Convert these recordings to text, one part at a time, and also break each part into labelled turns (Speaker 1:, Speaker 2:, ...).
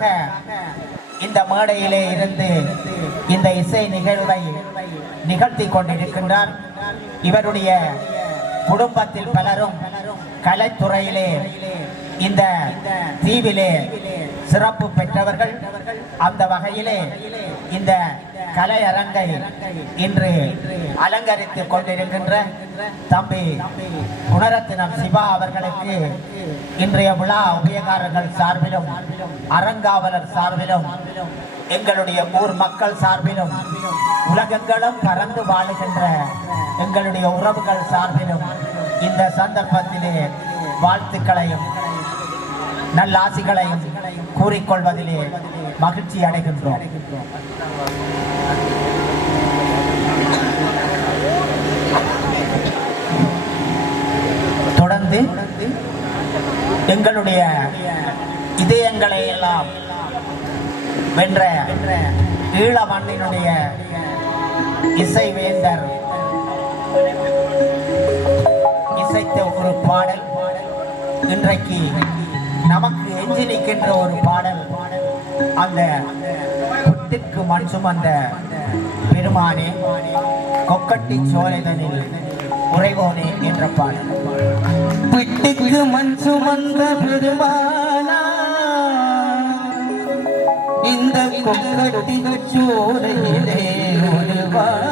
Speaker 1: கௌரவிப்பதற்காக இந்த மேடையிலே இருந்து இந்த இசை நிகழ்வை நிகழ்த்தி கொண்டிருக்கின்றார். இவருடைய குடும்பத்தில் பலரும் கலைத்துறையிலே இந்த தீவிலே சிறப்பு பெற்றவர்கள் அந்த வகையிலே இந்த கலையரங்கை இன்று அலங்கரித்துக் கொண்டிருக்கின்ற தம்பி குணரத்தினம் சிவா அவர்களுக்கு இன்றைய விழா உபயகாரர்கள் சார்பிலும் அறங்காவலர் சார்பிலும் எங்களுடைய ஊர் மக்கள் சார்பிலும் உலகங்களும் பறந்து வாழுகின்ற எங்களுடைய உறவுகள் சார்பிலும் இந்த சந்தர்ப்பத்திலே வாழ்த்துக்களையும் நல்லாசிகளையும் கூறிக்கொள்வதிலே மகிழ்ச்சி அடைகின்றோம். தொடர்ந்து எங்களுடைய இதயங்களை எல்லாம் வென்ற ஈழ மண்ணினுடைய இசை வேந்தர் இசைத்த ஒரு பாடல் இன்றைக்கு நமக்கு எஞ்சி நிற்கின்ற ஒரு பாடல். அந்த புத்திற்கு மண் சுமந்த பெருமானே கொக்கட்டி சோலைதனில் உறைவோனே என்ற பாடல்.
Speaker 2: பிட்டுக்கு மண் சுமந்த பெருமானா இந்த கொக்கட்டி சோலையிலே ஒருவானா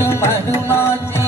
Speaker 2: 买，买，买。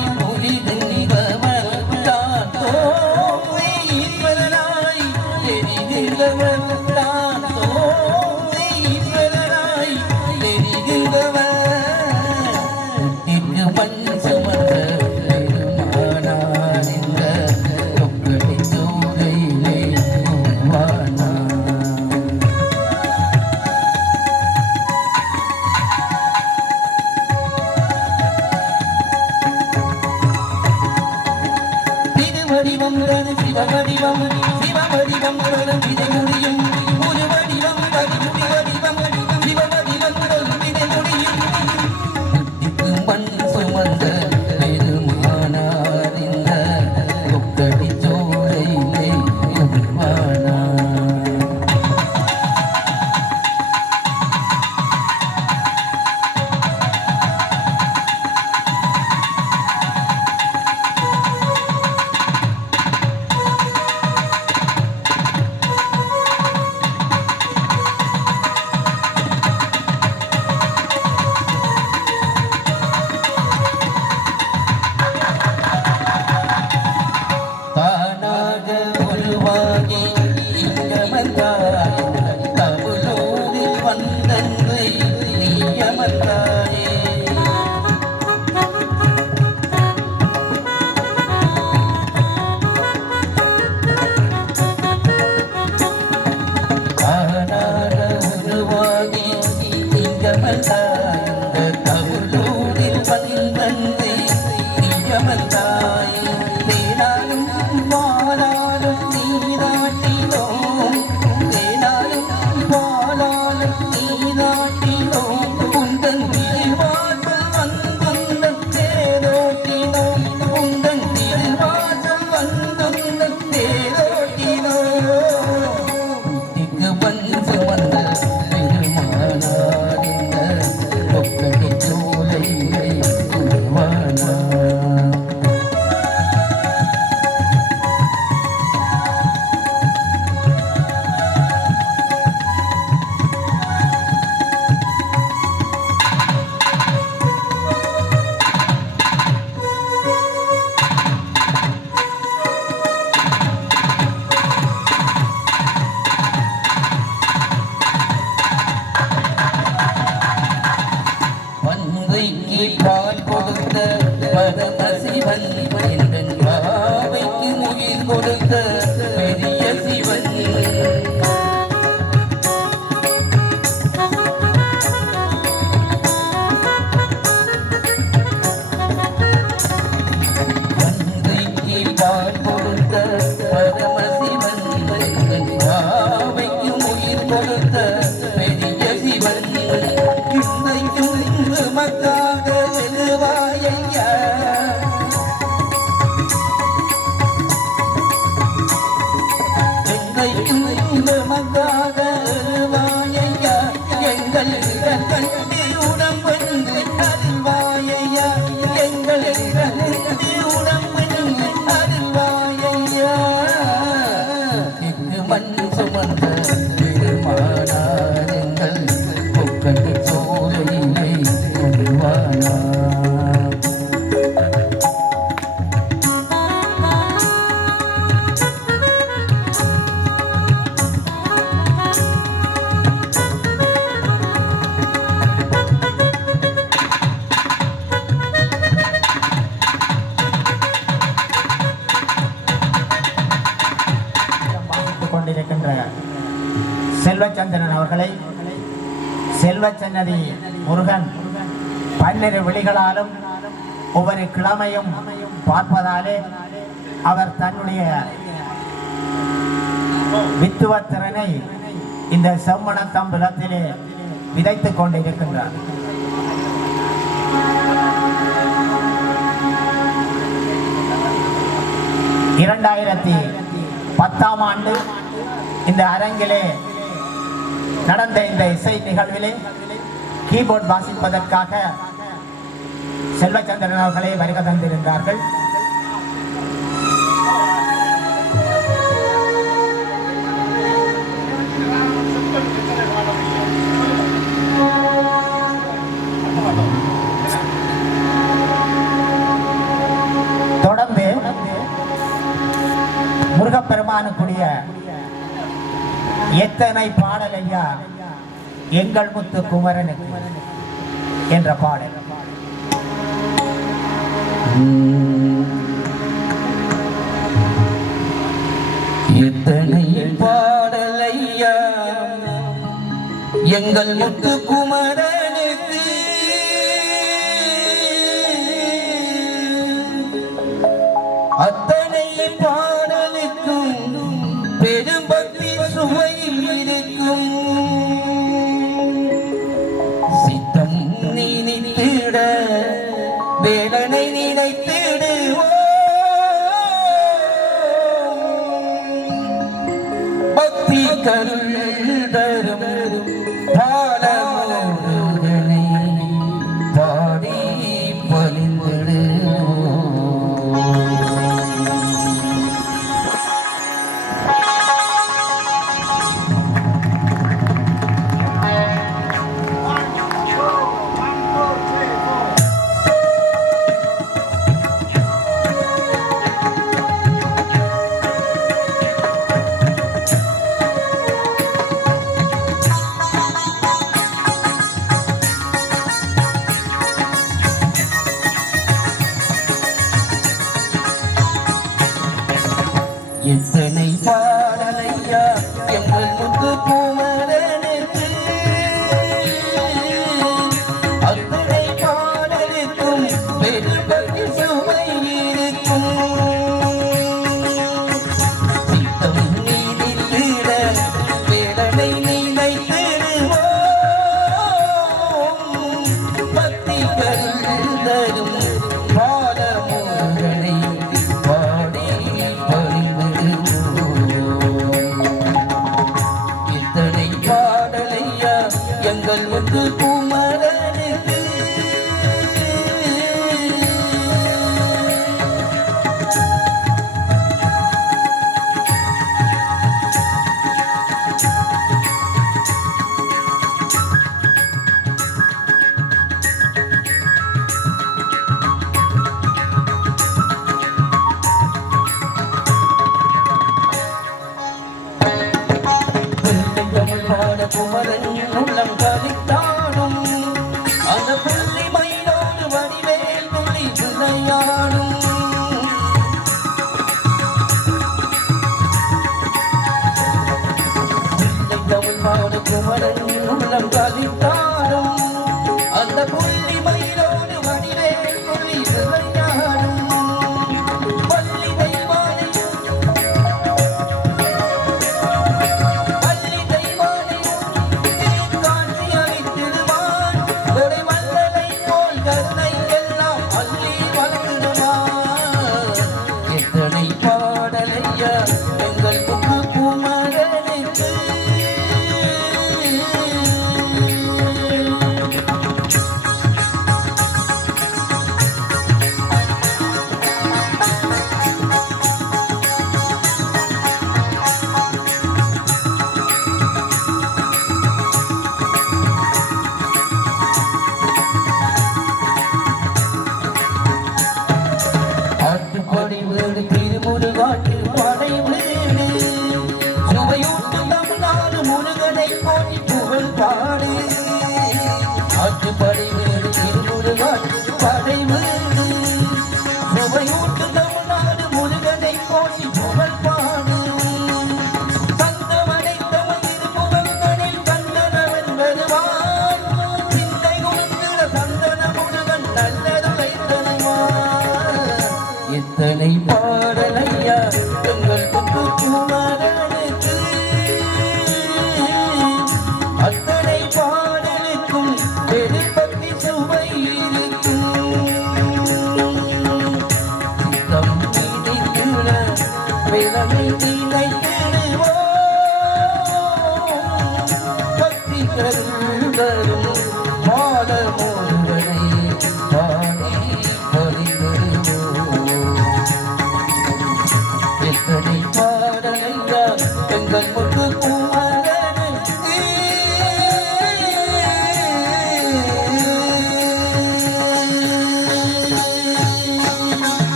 Speaker 1: நீதாட்டி 我们是兄弟。ಕಂಡ விழிகளாலும் ஒவ்வொரு கிழமையும் பார்ப்பதாலே அவர் தன்னுடைய வித்துவத்திறனை இந்த செம்மணத்தம்பலத்திலே விதைத்துக் கொண்டிருக்கின்றார். இரண்டாயிரத்தி பத்தாம் ஆண்டு இந்த அரங்கிலே நடந்த இந்த இசை நிகழ்விலே கீபோர்ட் வாசிப்பதற்காக செல்வச்சந்திரன் அவர்களே வருக தந்திருந்தார்கள். தொடர்ந்து முருகப்பெருமானுக்குரிய எத்தனை பாடல் ஐயா? எங்கள் முத்து குமரனுக்கு என்ற பாடல்.
Speaker 2: எத்தனை பாடலையா? எங்கள் முத்து குமரனுக்கு அத்தனை பாடலுக்கும் அத்தனை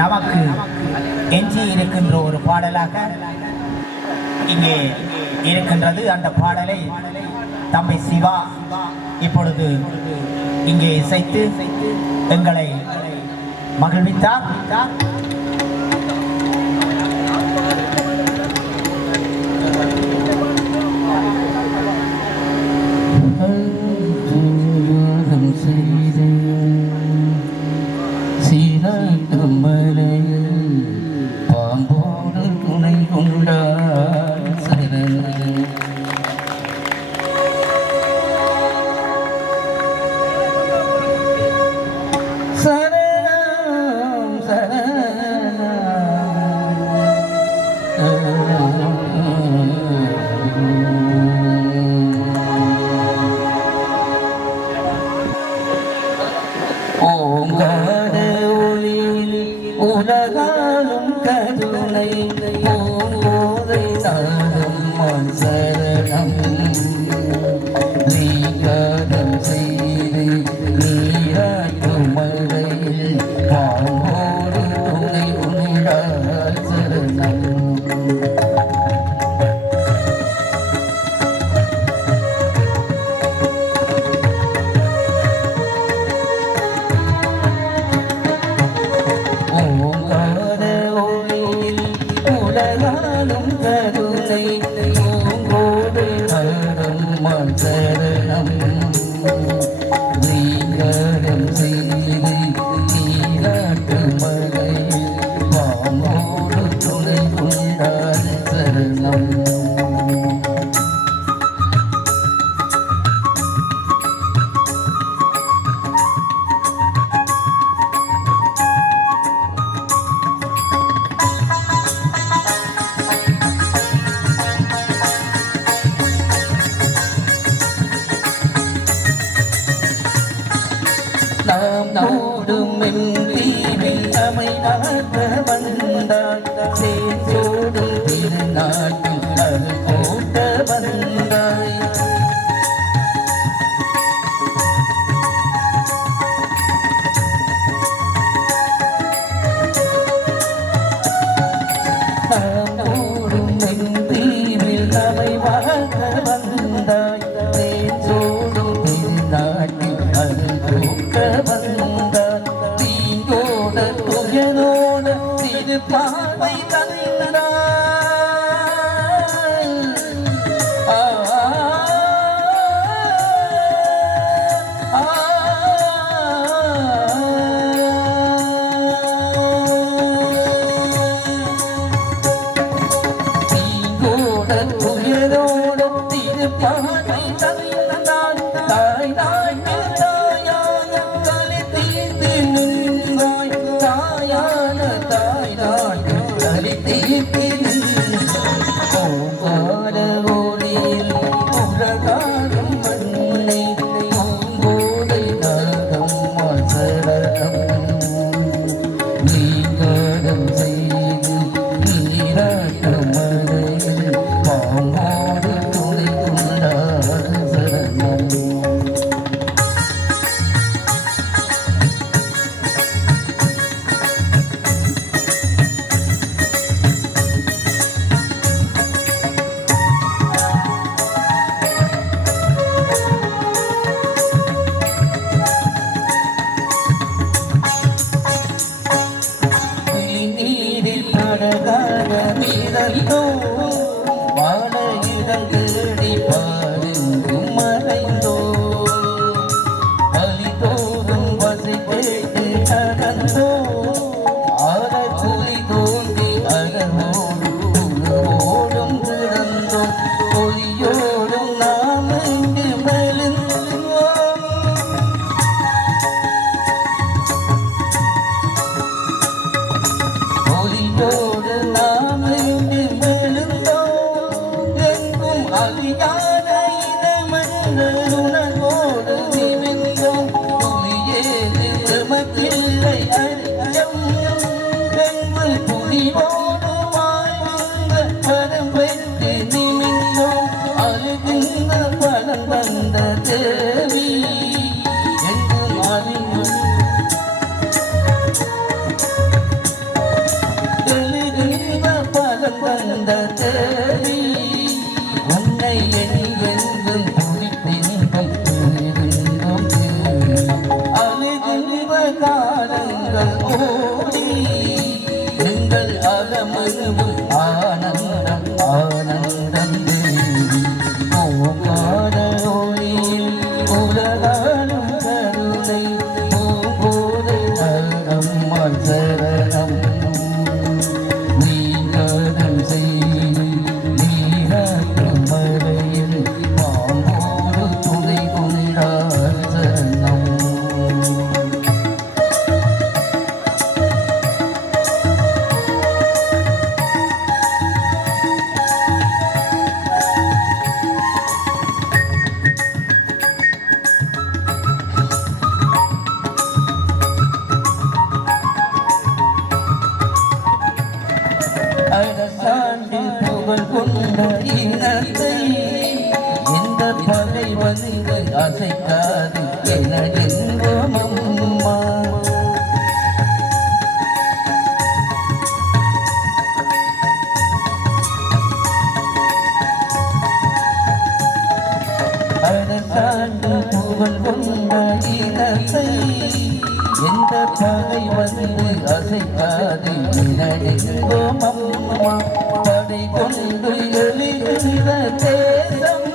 Speaker 1: நமக்கு எஞ்சி இருக்கின்ற ஒரு பாடலாக இங்கே இருக்கின்றது. அந்த பாடலை தம்பி சிவா இப்பொழுது இங்கே இசைத்து எங்களை மகிழ்வித்தார்.
Speaker 2: உலகான ஒளி உலகாலும் கருணை போதை நாடும் சரணம். நீங்கள் பார்வை தந்தா 你要 எந்த பகை வந்து அசைக்காது நினைவோம் அம்மா படை கொண்டு எழுகிற தேசம்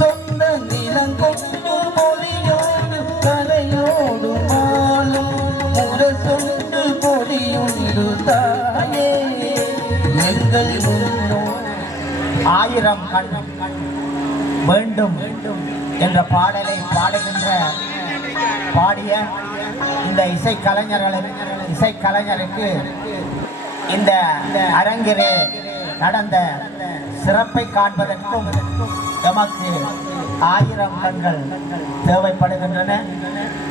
Speaker 2: சொந்த நிலம் கொண்டு மொழியோடு கலையோடு மாலும் முரசொண்டு பொடியுண்டு தாயே. எங்கள்
Speaker 1: ஆயிரம் கண் வேண்டும் என்ற பாடலை பாடுகின்ற பாடிய இந்த இசை கலைஞர்களுக்கு இசை கலைஞருக்கு இந்த அரங்கிலே நடந்த சிறப்பை காண்பதற்கும் எமக்கு ஆயிரம் கண்கள் தேவைப்படுகின்றன.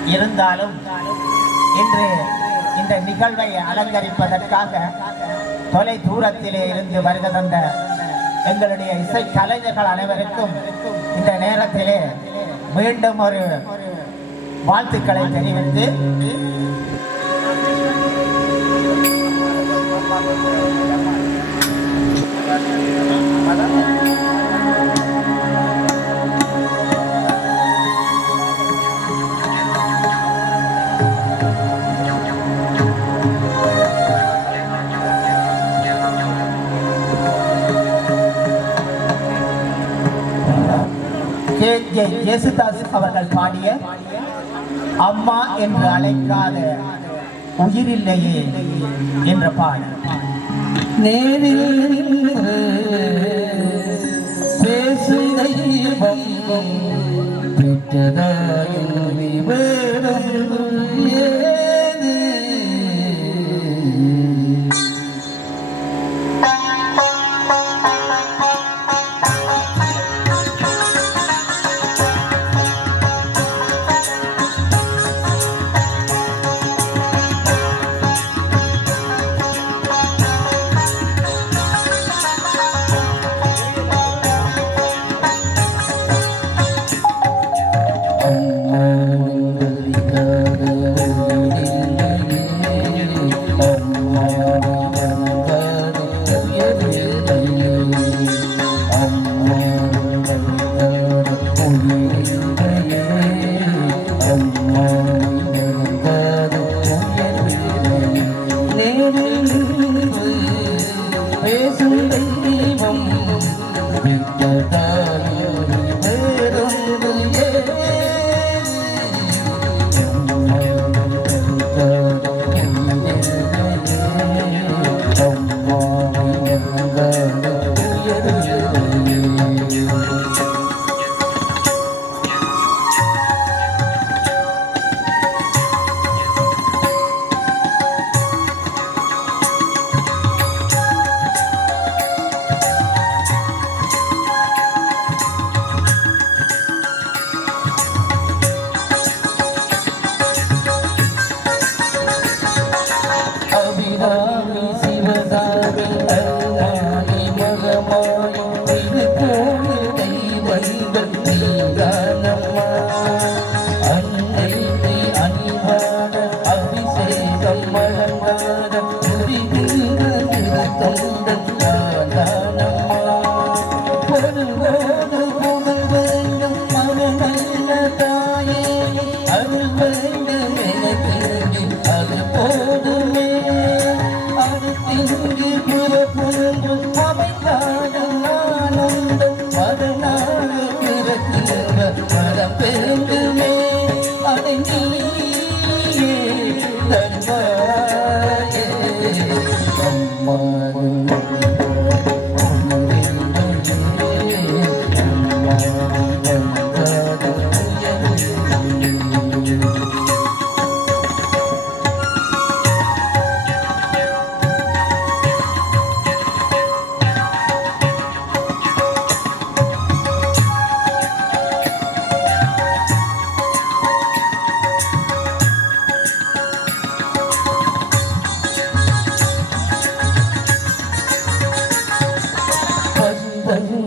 Speaker 1: இருந்தாலும் இன்று இந்த நிகழ்வை அலங்கரிப்பதற்காக தொலை தூரத்திலே இருந்து வருகை தந்த எங்களுடைய இசை கலைஞர்கள் அனைவருக்கும் இந்த நேரத்திலே மீண்டும் ஒரு வாழ்த்துக்களை தெரிவித்து கே. ஜே ஜேசுதாஸ் அவர்கள் பாடிய அம்மா என்று அழைக்காத உயிரில்லையே என்ற பாடல்.
Speaker 2: நேரில் நின்று பேசும் தெய்வம் பெற்றதாயும் விவரம்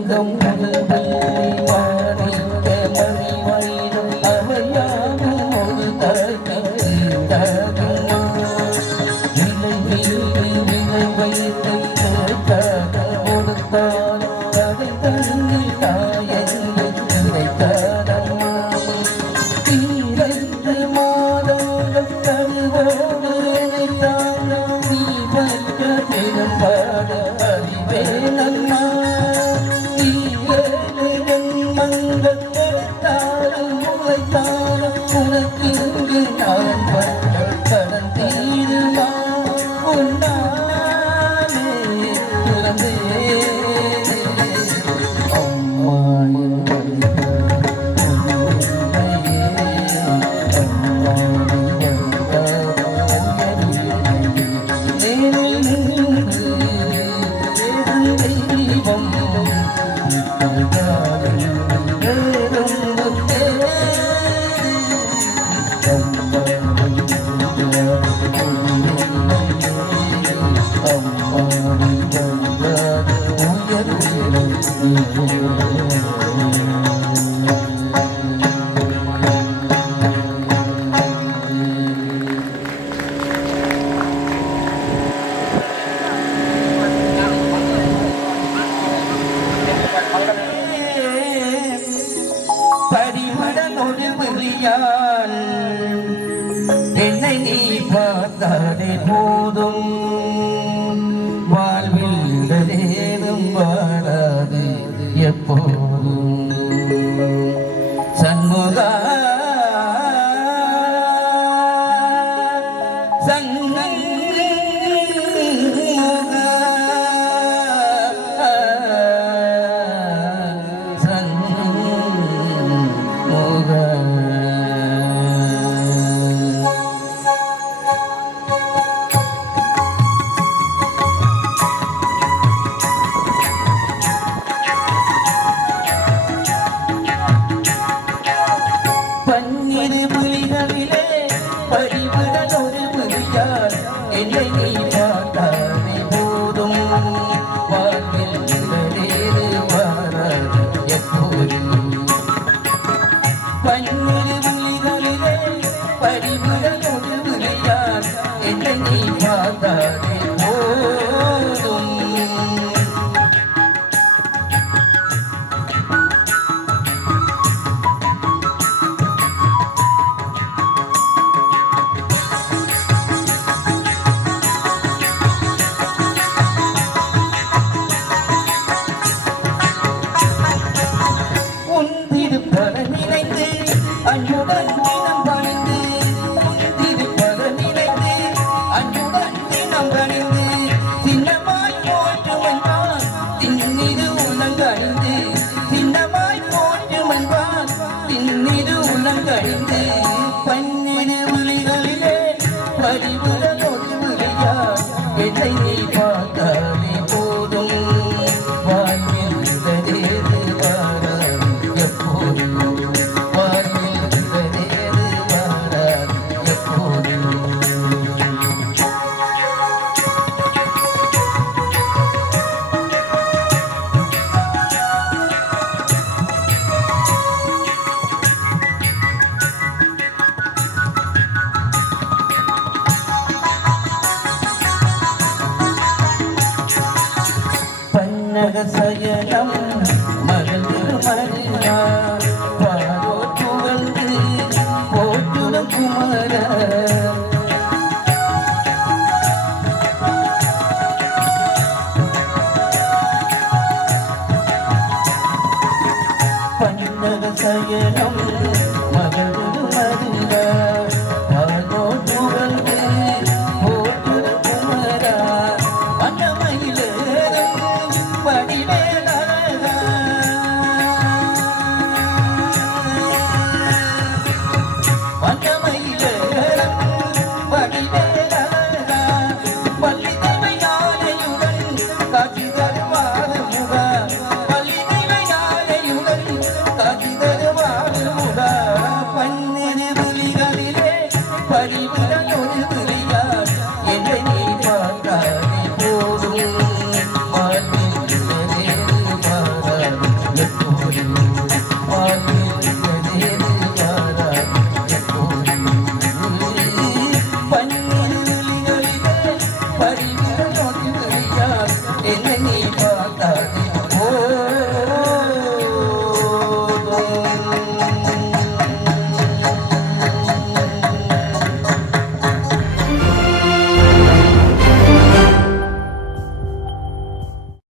Speaker 2: பந்தங்கம் புதுவெள்ளி மாணிக்க மணிமயிலும் ভোলা